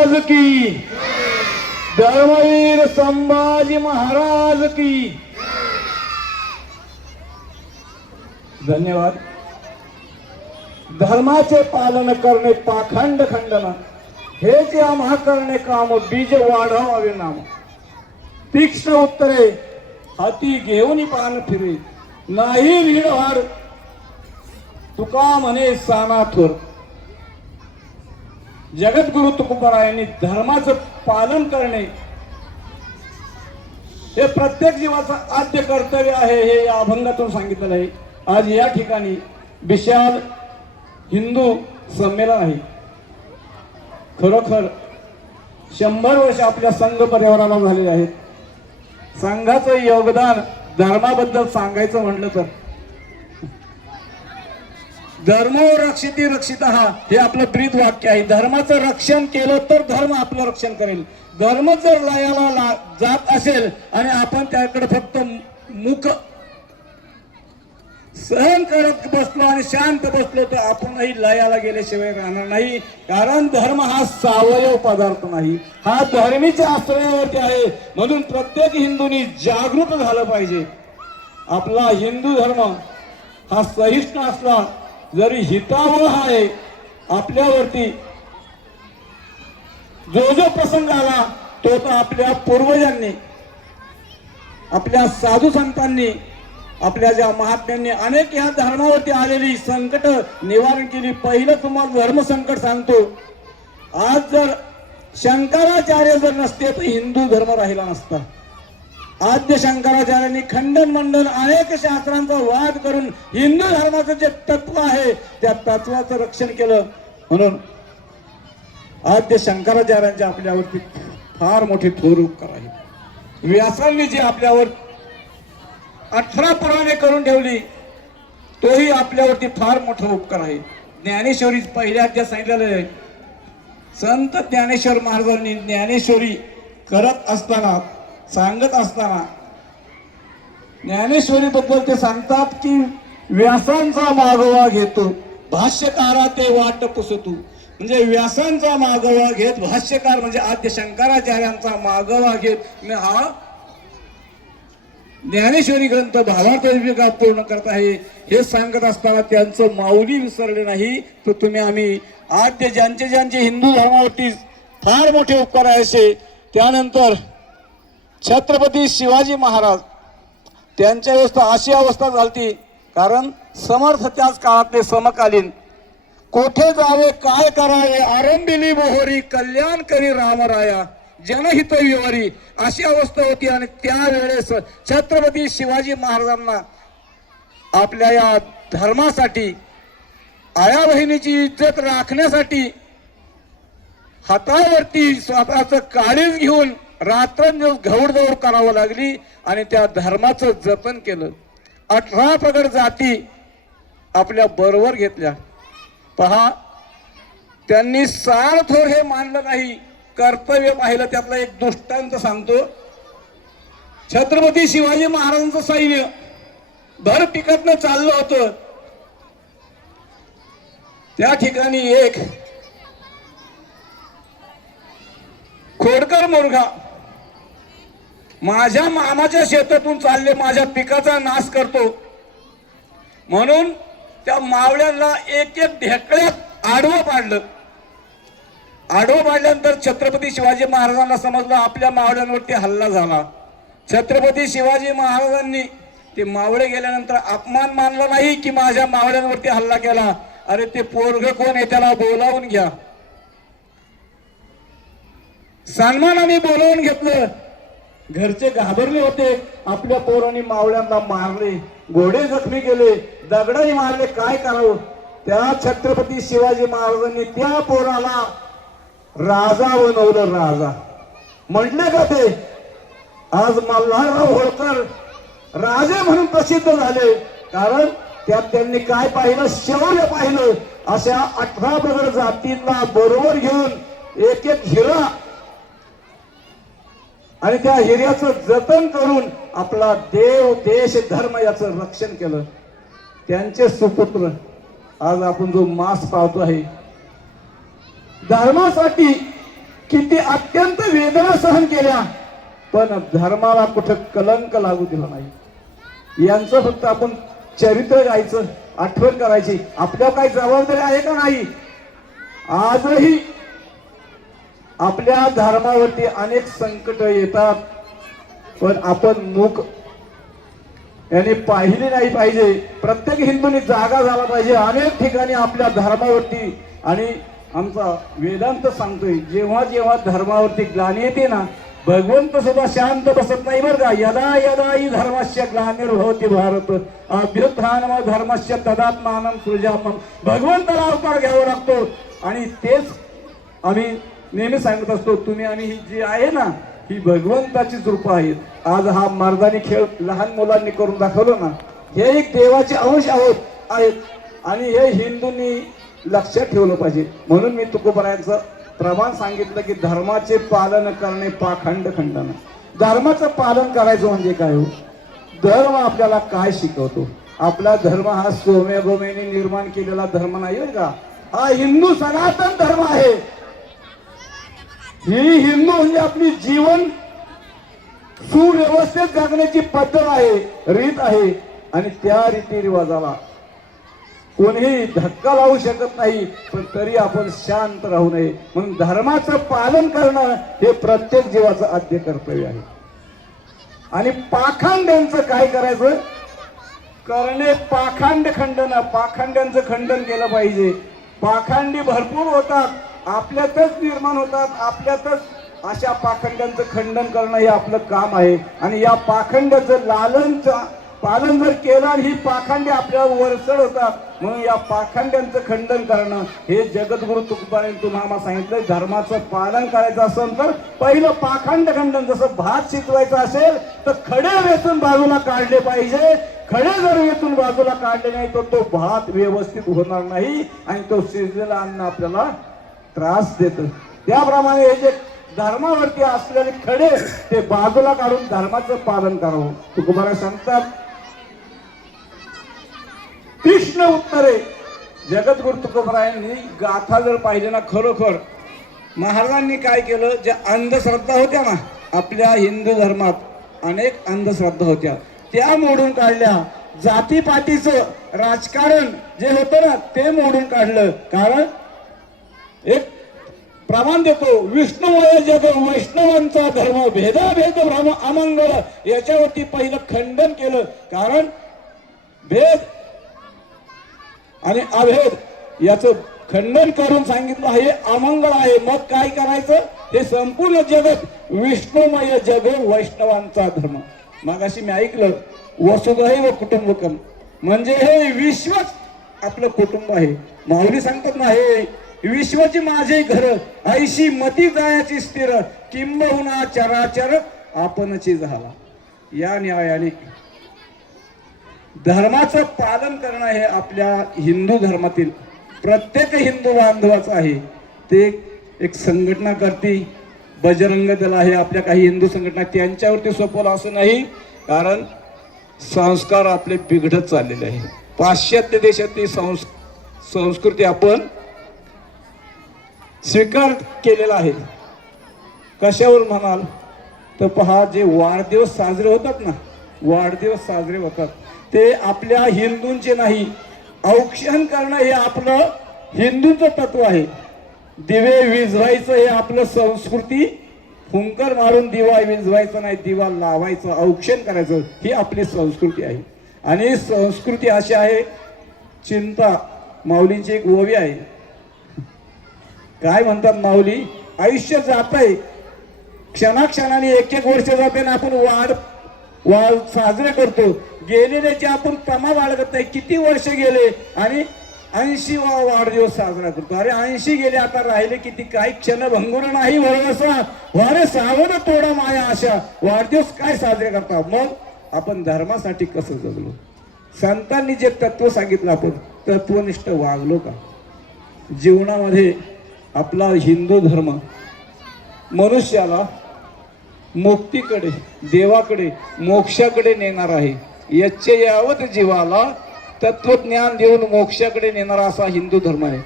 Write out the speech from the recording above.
महाराज की, धर्मवीर संभाजी महाराज की. धन्यवाद. धर्माचे पालन करणे पाखंड खंडन, हेच आम्हा करणे काम, बीज वाढवावे नाम. तीक्ष्ण उत्तरे हाती घेऊन पान फिरे, नाही रीडहार तुका म्हणे साना थोर. जगद्गुरु तुकोबारायांनी धर्माचं पालन करणे हे प्रत्येक जीवाचं आद्य कर्तव्य आहे, हे या अभंगातून सांगितलेलं आहे. आज या ठिकाणी विशाल हिंदू संमेलन आहे. खरोखर 100 वर्ष आपल्या संघ परिवाराला झालेले आहेत. संघाचं योगदान धर्माबद्दल सांगायचं म्हटलं तर, धर्मो रक्षिती रक्षितः हे आपलं ब्रीद वाक्य आहे. धर्माचं रक्षण केलं तर धर्म आपलं रक्षण करेल. धर्म जर लयाला जात असेल आणि आपण त्याकडे फक्त मुख सहन करत बसलो आणि शांत बसलो तर आपणही लयाला गेल्याशिवाय राहणार नाही. कारण धर्म हा सावयव पदार्थ नाही, हा धर्मीच्या आश्रयावरती आहे. म्हणून प्रत्येक हिंदूंनी जागृत झालं पाहिजे. आपला हिंदू धर्म हा सहिष्णू असला जरी हितावह आहे. आपल्यावरती जो जो प्रसंग आला तो तर आपल्या पूर्वजांनी, आपल्या साधू संतांनी, आपल्या ज्या महात्म्यांनी अनेक ह्या धर्मावरती आलेली संकट निवारण केली. पहिलं तुम्हाला धर्म संकट सांगतो. आज जर शंकराचार्य जर नसते तर हिंदू धर्म राहिला नसता. आद्य शंकराचार्यांनी खंडन मंडन अनेक शास्त्रांचा वाद करून हिंदू धर्माचं जे तत्व आहे त्या तत्वाचं रक्षण केलं. म्हणून आद्य शंकराचार्यांचे आपल्यावरती फार मोठे थोर उपकार आहे. व्यासांनी जे आपल्यावर 18 पुराणे करून ठेवली तोही आपल्यावरती फार मोठा उपकार आहे. ज्ञानेश्वरी पहिल्या अध्यायात सांगितलेलं आहे. संत ज्ञानेश्वर महाराजांनी ज्ञानेश्वरी करत असताना, सांगत असताना ज्ञानेश्वरी बद्दल ते सांगतात की व्यासांचा मागोवा घेतो, भाष्यकारा ते वाट पुसतो. म्हणजे व्यासांचा मागोवा घेत, भाष्यकार म्हणजे आद्य शंकराचार्यांचा मागोवा घेत हा ज्ञानेश्वरी ग्रंथ भावार्थ पूर्ण करत आहे. हे सांगत असताना त्यांचं माऊली विसरले नाही. तर तुम्ही आम्ही आद्य ज्यांचे ज्यांचे हिंदू धर्मावरती फार मोठे उपकार आहे असे. त्यानंतर छत्रपती शिवाजी महाराज त्यांच्या अवस्था अशी अवस्था झाली, कारण समर्थ त्याच काळातले समकालीन. कोठे जावे काय करावे आरंभिली मोहरी, कल्याण करी रामराया जनहित विवारी, अशी अवस्था होती. आणि त्यावेळेस छत्रपती शिवाजी महाराजांना आपल्या या धर्मासाठी, आया बहिणीची इज्जत राखण्यासाठी हातावरती स्वतःचं काळीज घेऊन रात्रंदिवस घौडदौड करावं लागली आणि त्या धर्माचं जतन केलं. 18 प्रगड जाती आपल्या बरोबर घेतल्या. पहा, त्यांनी सार थोर हे मानलं नाही, कर्तव्य पाहिलं. त्यातला एक दृष्टांत सांगतो. छत्रपती शिवाजी महाराजांचं सैन्य भर पिकतनं चाललं होतं. त्या ठिकाणी एक खोडकर मुलगा माझ्या मामाच्या शेतातून चालले, माझ्या पिकाचा नाश करतो म्हणून त्या मावळ्यांना एक एक ढेकळ्यात आडवं पाडलं. आडवं पाडल्यानंतर छत्रपती शिवाजी महाराजांना समजलं आपल्या मावळ्यांवरती हल्ला झाला. छत्रपती शिवाजी महाराजांनी ते मावळे गेल्यानंतर अपमान मानला नाही की माझ्या मावळ्यांवरती हल्ला केला. अरे ते पोरग कोण आहे, त्याला बोलावून घ्या. सन्मानाने बोलावून घेतलं. घरचे घाबरले होते. आपल्या पोरांनी मावळ्यांना मारले, घोडे जखमी केले, दगडही मारले. काय करावं? त्या छत्रपती शिवाजी महाराजांनी त्या पोराला राजा बनवलं. राजा म्हटले का ते? आज मल्हारराव होळकर राजे म्हणून प्रसिद्ध झाले. कारण त्यात त्यांनी काय पाहिलं? शौर्य पाहिलं. अशा 18 प्रगड जातींना बरोबर घेऊन एक एक हिरा आणि त्या हिऱ्याचं जतन करून आपला देव, देश, धर्म याचं रक्षण केलं. त्यांचे सुपुत्र आज आपण जो मास पाहतो आहे, धर्मासाठी किती अत्यंत वेदना सहन केल्या, पण धर्माला कुठं कलंक लागू दिला नाही. यांचं फक्त आपण चरित्र गायचं, आठवण करायची. आपल्यावर काही जबाबदारी आहे का नाही? आजही आपल्या धर्मावरती अनेक संकट येतात, पण आपण मूक यांनी पाहिली नाही पाहिजे. प्रत्येक हिंदूंनी जागा झाला पाहिजे. अनेक ठिकाणी आपल्या धर्मावरती, आणि आमचा वेदांत सांगतोय, जेव्हा जेव्हा धर्मावरती ग्लानी येते ना, भगवंत सुद्धा शांत बसत नाही बरं का. यदा यदा हि धर्मस्य ग्लानिर्भवति भारत अभ्युत्थानम धर्मस्य तदात्मानं सृजाम्यहम्. भगवंताला अवतार घ्यावा लागतो. आणि तेच आम्ही नेहमी सांगत असतो, तुम्ही आणि ही जी आहे ना, ही भगवंताचीच रूप आहेत. आज हा मर्दानी खेळ लहान मुलांनी करून दाखवलं ना, हे एक देवाचे अंश आहेत. आणि हे हिंदूंनी लक्षात ठेवलं पाहिजे. म्हणून मी तुकोबरायांचं प्रमाण सांगितलं की धर्माचे पालन करणे पाखंड खंडन. धर्माचं पालन करायचं म्हणजे काय हो? धर्म आपल्याला काय शिकवतो? आपला धर्म हा सोम्या गोमेने निर्माण केलेला धर्म नाही का. हा हिंदू सनातन धर्म आहे. ही हिंदू म्हणजे आपली जीवन सुव्यवस्थित जगण्याची पद्धत आहे, रीत आहे. आणि त्या रीतिरिवाजाला कोणीही धक्का लावू शकत नाही. पण तरी आपण शांत राहू नये. म्हणून धर्माचं पालन करणं हे प्रत्येक जीवाचं आद्य कर्तव्य आहे. आणि पाखंड्यांचं काय करायचं? करणे पाखंड खंडन. पाखंड्यांचं खंडन केलं पाहिजे. पाखंडी भरपूर होतात, आपल्यातच निर्माण होतात. आपल्यातच अशा पाखंड्यांचं खंडन करणं हे आपलं काम आहे. आणि या पाखंड्याचं लालनचं पालन जर केलं आणि ही पाखंडी आपल्याला वरचढ होतात, म्हणून या पाखंड्यांचं खंडन करणं हे जगद्गुरु तुकोबारायांनी तुम्हाला सांगितलं. धर्माचं पालन करायचं असेल तर पहिलं पाखंड खंडन. जसं भात शिजवायचं असेल तर खडे वेचून बाजूला काढले पाहिजे. खडे जर वेचून बाजूला काढले नाही तर तो भात व्यवस्थित होणार नाही आणि तो शिजलेला अन्न आपल्याला त्रास देतं. त्याप्रमाणे हे जे धर्मावरती असलेले खडे ते बाजूला काढून धर्माचं पालन करावं. तुकोबाराय सांगतात, तीक्ष्ण उत्तरे. जगद्गुरु तुकोबारायांनी गाथा जर पाहिजे ना, खरोखर महाराजांनी काय केलं, ज्या अंधश्रद्धा होत्या ना आपल्या हिंदू धर्मात, अनेक अंधश्रद्धा होत्या, त्या मोडून काढल्या. जातीपातीचं राजकारण जे होतं ना ते मोडून काढलं. कारण एक प्रमाण देतो, विष्णुमय जग वैष्णवांचा धर्म, भेदाभेद भ्रम अमंगल, याच्यावरती पहिलं खंडन केलं. कारण भेद आणि अभेद याचं खंडन करून सांगितलं हे अमंगल आहे. मग काय करायचं? हे संपूर्ण जगत विष्णुमय जग वैष्णवांचा धर्म. मगाशी मी ऐकलं, वसुधैव कुटुंबकम, म्हणजे हे विश्वच आपलं कुटुंब आहे. माऊली सांगतात ना, हे विश्वाची माझे घर, ऐशी मती जायाची स्थिर, किंबहुना चराचर आपणची झाला. या न्यायाने धर्माचं पालन करणं हे आपल्या हिंदू धर्मातील प्रत्येक हिंदू बांधवाचं आहे. ते एक संघटना करते, बजरंग दल आहे, आपल्या काही हिंदू संघटना, त्यांच्यावरती सोपवलं असं नाही. कारण संस्कार आपले बिघडत चाललेले आहे. पाश्चात्य देशातील संस्कृती आपण स्वीकार केलेला आहे. कशावर म्हणाल तर पहा, जे वाढदिवस साजरे होतात ना, वाढदिवस साजरे होतात ते आपल्या हिंदूंचे नाही. औक्षण करणं हे आपलं हिंदूंचं तत्व आहे. दिवे विझवायचं हे आपलं संस्कृती. फुंकर मारून दिवा विझवायचा नाही, दिवा लावायचं, औक्षण करायचं, ही आपली संस्कृती आहे. आणि संस्कृती अशी आहे, चिंता. माऊलींची एक ओवी आहे, काय म्हणतात माऊली, आयुष्य जातंय, क्षणाक्षणाने एक एक वर्ष जाते ना, आपण वाढ साजरे करतो. गेलेल्याचे आपण तमा बाळगत नाही. किती वर्ष गेले आणि 80वा वाढदिवस साजरा करतो. अरे 80 गेले, आता राहिले किती? काही क्षण भंगुर नाही वरवसा, वारे सावध तोडा माया आशा. वाढदिवस काय साजरे करता? मग आपण धर्मासाठी कसं जगलो? संतांनी जे तत्व सांगितलं आपण तत्वनिष्ठ वागलो का? जीवनामध्ये आपला हिंदू धर्म मनुष्याला मुक्तीकडे, देवाकडे, मोक्षाकडे नेणार आहे. यच्च यावत जीवाला तत्वज्ञान देऊन मोक्षाकडे नेणारा असा हिंदू धर्म आहे.